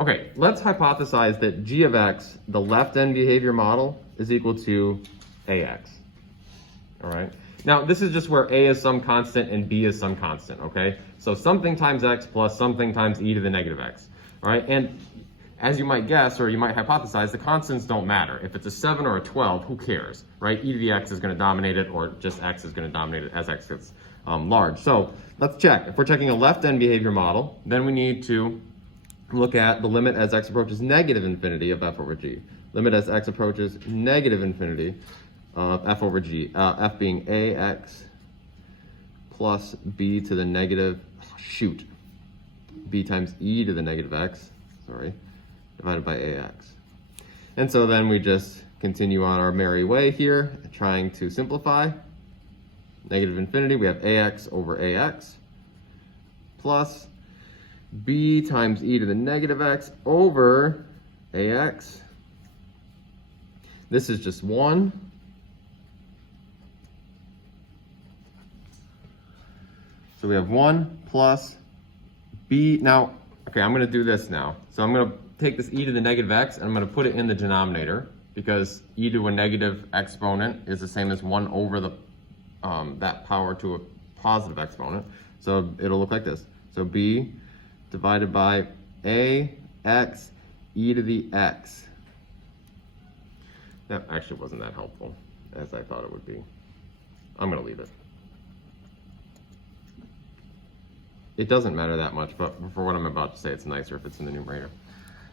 Okay, let's hypothesize that g of x, the left end behavior model, is equal to ax. All right. Now, this is just where a is some constant and b is some constant, okay? So something times x plus something times e to the negative x, all right? And as you might guess, or you might hypothesize, the constants don't matter. If it's a 7 or a 12, who cares, right? E to the x is going to dominate it, or just x is going to dominate it as x gets large. So let's check. If we're checking a left-end behavior model, then we need to look at the limit as x approaches negative infinity of f over g. Limit as x approaches negative infinity of f over g. F being ax plus b to the negative, b times e to the negative x, divided by ax. And so then we just continue on our merry way here, trying to simplify. Negative infinity, we have ax over ax plus b times e to the negative x over ax. This is just 1. So we have 1 plus b. Now, okay, I'm going to do this now. So I'm going to take this e to the negative x and I'm going to put it in the denominator because e to a negative exponent is the same as 1 over the that power to a positive exponent. So it'll look like this. So b divided by ax e to the x. That actually wasn't that helpful as I thought it would be. I'm going to leave it. It doesn't matter that much, but for what I'm about to say, it's nicer if it's in the numerator.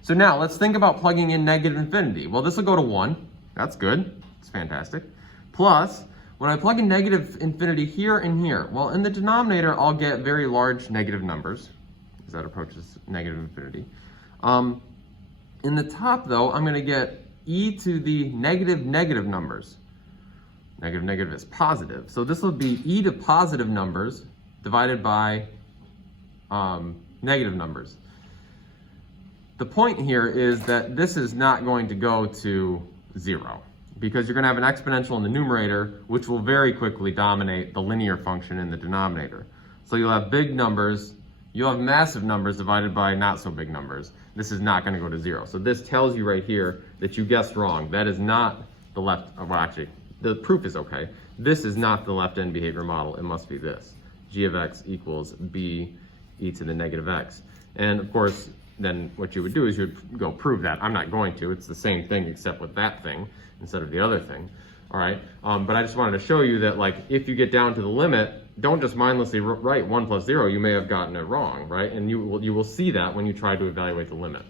So now let's think about plugging in negative infinity. Well, this will go to 1. That's good. It's fantastic. Plus, when I plug in negative infinity here and here, well, in the denominator, I'll get very large negative numbers as that approaches negative infinity. In the top, though, I'm going to get e to the negative numbers. Negative is positive. So this will be e to positive numbers divided by negative numbers. The point here is that this is not going to go to 0 because you're going to have an exponential in the numerator, which will very quickly dominate the linear function in the denominator. So you'll have big numbers, you'll have massive numbers divided by not so big numbers. This is not going to go to 0. So this tells you right here that you guessed wrong. That is not the left, well actually, the proof is okay. This is not the left-end behavior model. It must be this. G of x equals b e to the negative x. And of course, then what you would do is you'd go prove that. I'm not going to. It's the same thing except with that thing instead of the other thing. All right. But I just wanted to show you that, like, if you get down to the limit, don't just mindlessly write 1 plus 0. You may have gotten it wrong, right? And you will see that when you try to evaluate the limit.